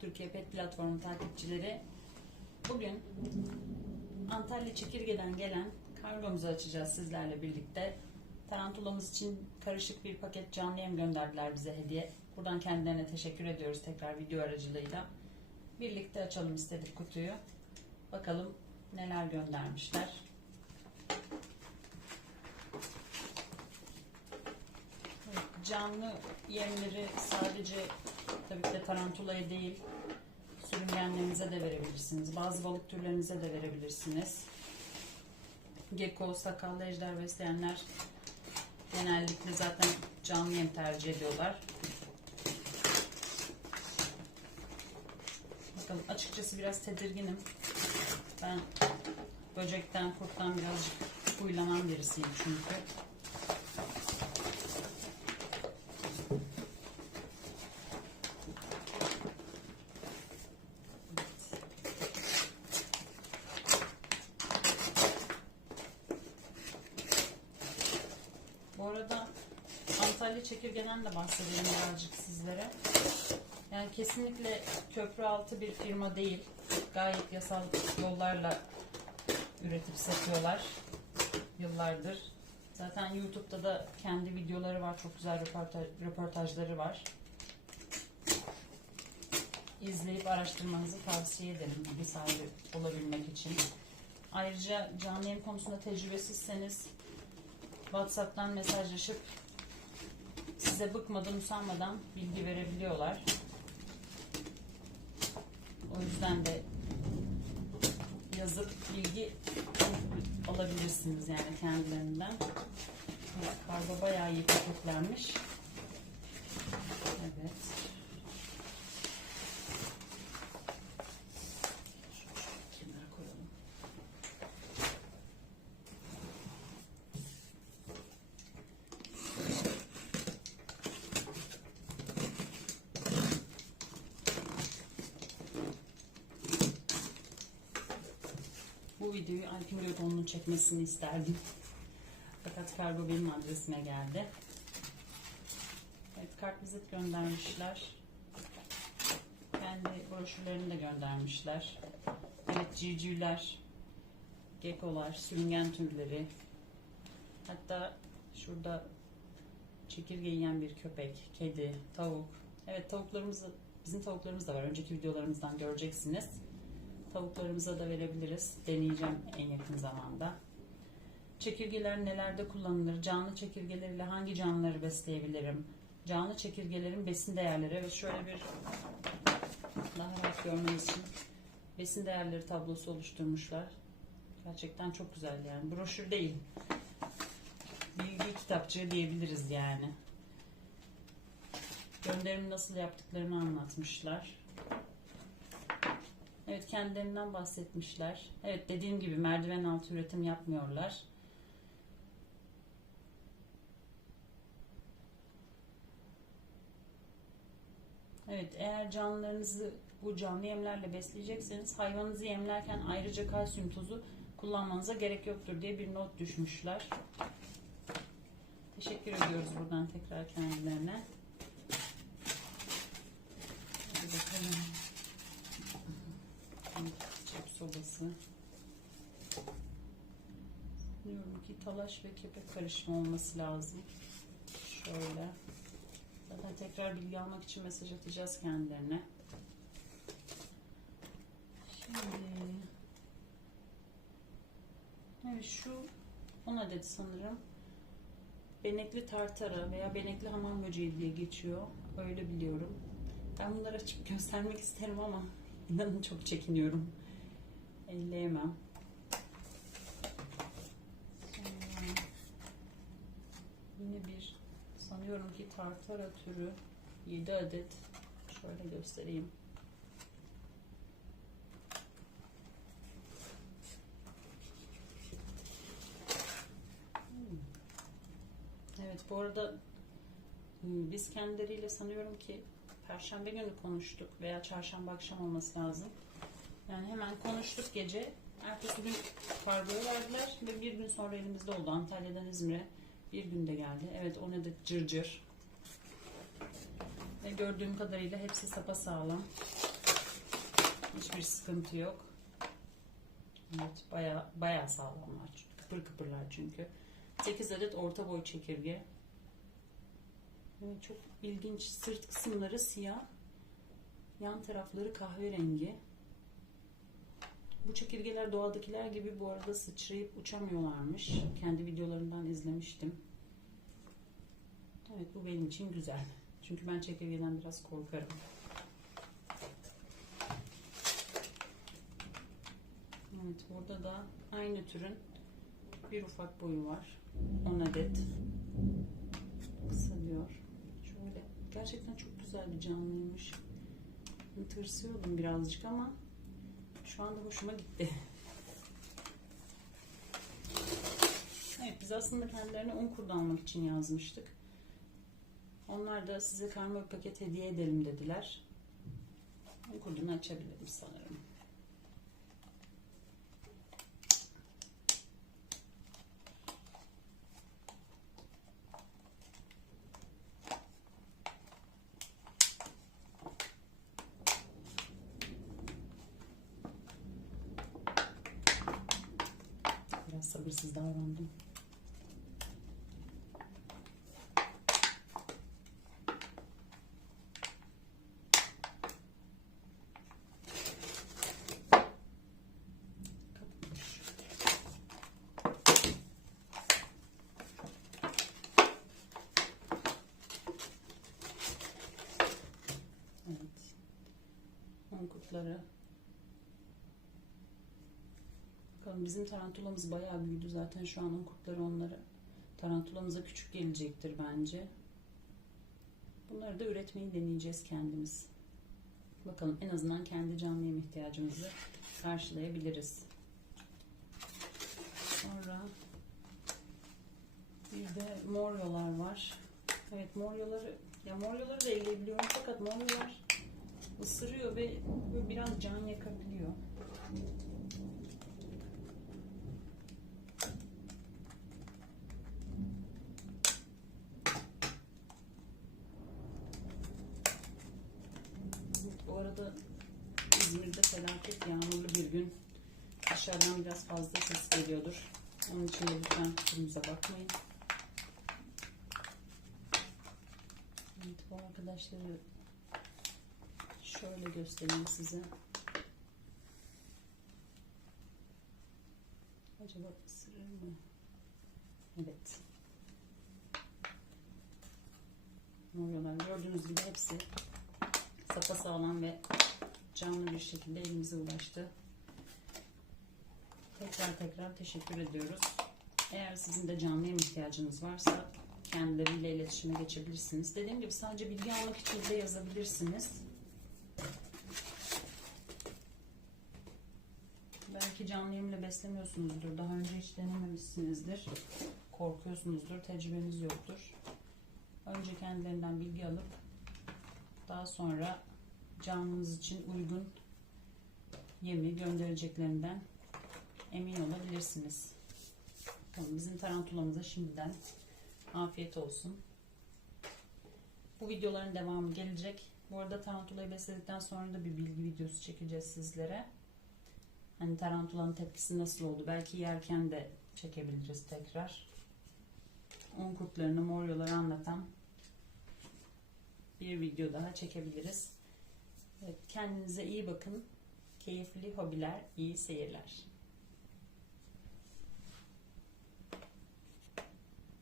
Türkiye Pet Platformu takipçileri. Bugün Antalya Çekirge'den gelen kargomuzu açacağız sizlerle birlikte. Tarantulamız için karışık bir paket canlı yem gönderdiler bize hediye. Buradan kendilerine teşekkür ediyoruz tekrar video aracılığıyla. Birlikte açalım istedik kutuyu. Bakalım neler göndermişler. Canlı yemleri sadece tabii ki de tarantulaya değil sürüngenlerinize de verebilirsiniz. Bazı balık türlerinize de verebilirsiniz. Gecko, sakallı ejder besleyenler genellikle zaten canlı yem tercih ediyorlar. Bakalım açıkçası biraz tedirginim. Ben böcekten, kurttan birazcık huylanan birisiyim çünkü. Bu arada Antalya Çekirge'den de bahsedeyim birazcık sizlere. Yani kesinlikle köprü altı bir firma değil. Gayet yasal yollarla üretip satıyorlar yıllardır. Zaten YouTube'da da kendi videoları var. Çok güzel röportaj, röportajları var. İzleyip araştırmanızı tavsiye ederim bilgi sahibi olabilmek için. Ayrıca canlı yayın konusunda tecrübesizseniz WhatsApp'tan mesajlaşıp size bıkmadan usanmadan bilgi verebiliyorlar. O yüzden de yazıp bilgi alabilirsiniz yani kendilerinden. Evet, kargo bayağı iyi. Evet. Videoyu Alpin Gökoğlu'nun çekmesini isterdim. Fakat kargo benim adresime geldi. Evet kartvizit göndermişler. Kendi broşürlerini de göndermişler. Evet civcivler, gekolar, sürüngen türleri. Hatta şurada çekirge yiyen bir köpek, kedi, tavuk. Evet tavuklarımız, bizim tavuklarımız da var. Önceki videolarımızdan göreceksiniz. Tavuklarımıza da verebiliriz. Deneyeceğim en yakın zamanda. Çekirgeler nelerde kullanılır? Canlı çekirgelerle hangi canlıları besleyebilirim? Canlı çekirgelerin besin değerleri. Evet şöyle bir daha rahat görmeniz için besin değerleri tablosu oluşturmuşlar. Gerçekten çok güzel yani. Broşür değil. Bilgi kitapçığı diyebiliriz yani. Gönderimi nasıl yaptıklarını anlatmışlar. Evet kendilerinden bahsetmişler. Evet dediğim gibi merdiven altı üretim yapmıyorlar. Evet eğer canlılarınızı bu canlı yemlerle besleyecekseniz hayvanınızı yemlerken ayrıca kalsiyum tozu kullanmanıza gerek yoktur diye bir not düşmüşler. Teşekkür ediyoruz buradan tekrar kendilerine. Hadi bakalım. Sobası. Diyorum ki talaş ve kepek karışımı olması lazım. Şöyle. Zaten tekrar bilgi almak için mesaj atacağız kendilerine. Şimdi evet şu 10 adet sanırım. Benekli tartara veya benekli hamam böceği diye geçiyor. Öyle biliyorum. Ben bunları açıp göstermek isterim ama inanın çok çekiniyorum. Elleyemem. Yine bir sanıyorum ki tartara türü 7 adet şöyle göstereyim. Evet bu arada hmm, biz kendileriyle sanıyorum ki Perşembe günü konuştuk veya çarşamba akşam olması lazım. Yani hemen konuştuk gece. Ertesi gün kargoya verdiler ve bir gün sonra elimizde oldu. Antalya'dan İzmir'e bir günde geldi. Evet o ne de cırcır. Ve gördüğüm kadarıyla hepsi sapasağlam. Hiçbir sıkıntı yok. Evet baya baya sağlamlar. Kıpır kıpırlar çünkü. 8 adet orta boy çekirge. Evet, çok ilginç. Sırt kısımları siyah. Yan tarafları kahverengi. Bu çekirgeler doğadakiler gibi bu arada sıçrayıp uçamıyorlarmış. Kendi videolarından izlemiştim. Evet bu benim için güzel. Çünkü ben çekirgeden biraz korkarım. Evet burada da aynı türün bir ufak boyu var. 10 adet. Kısa diyor. Şöyle gerçekten çok güzel bir canlıymış. Tırsıyordum birazcık ama şu anda hoşuma gitti. Evet biz aslında kendilerine un kurdu almak için yazmıştık. Onlar da size karma paket hediye edelim dediler. Un kurdunu açabilirim sanırım. Biraz sabırsız davrandım. Bakalım bizim tarantulamız bayağı büyüdü zaten şu an kurtları onları. Tarantulamıza küçük gelecektir bence. Bunları da üretmeyi deneyeceğiz kendimiz. Bakalım en azından kendi canlı yem ihtiyacımızı karşılayabiliriz. Sonra bir de moryolar var. Evet moryoları ya moryoları da elleyebiliyorum fakat moryolar ısırıyor ve biraz can yakabiliyor. İzmir'de felaket yağmurlu bir gün. Dışarıdan biraz fazla ses geliyordur. Onun için lütfen kusurumuza bakmayın. Evet, bu arkadaşları şöyle göstereyim size. Acaba ısırır mı? Evet. Moryolar gördüğünüz gibi hepsi sapasağlam ve canlı bir şekilde elimize ulaştı. Tekrar tekrar teşekkür ediyoruz. Eğer sizin de canlı yem ihtiyacınız varsa kendileriyle iletişime geçebilirsiniz. Dediğim gibi sadece bilgi almak için de yazabilirsiniz. Belki canlı yemle beslemiyorsunuzdur. Daha önce hiç denememişsinizdir. Korkuyorsunuzdur. Tecrübeniz yoktur. Önce kendilerinden bilgi alıp daha sonra canınız için uygun yemi göndereceklerinden emin olabilirsiniz. Tamam, bizim tarantulamıza şimdiden afiyet olsun. Bu videoların devamı gelecek. Bu arada tarantulayı besledikten sonra da bir bilgi videosu çekeceğiz sizlere. Hani tarantulanın tepkisi nasıl oldu? Belki yerken de çekebiliriz tekrar. Un kurtlarını, moryoları anlatan bir video daha çekebiliriz. Evet, kendinize iyi bakın. Keyifli hobiler, iyi seyirler.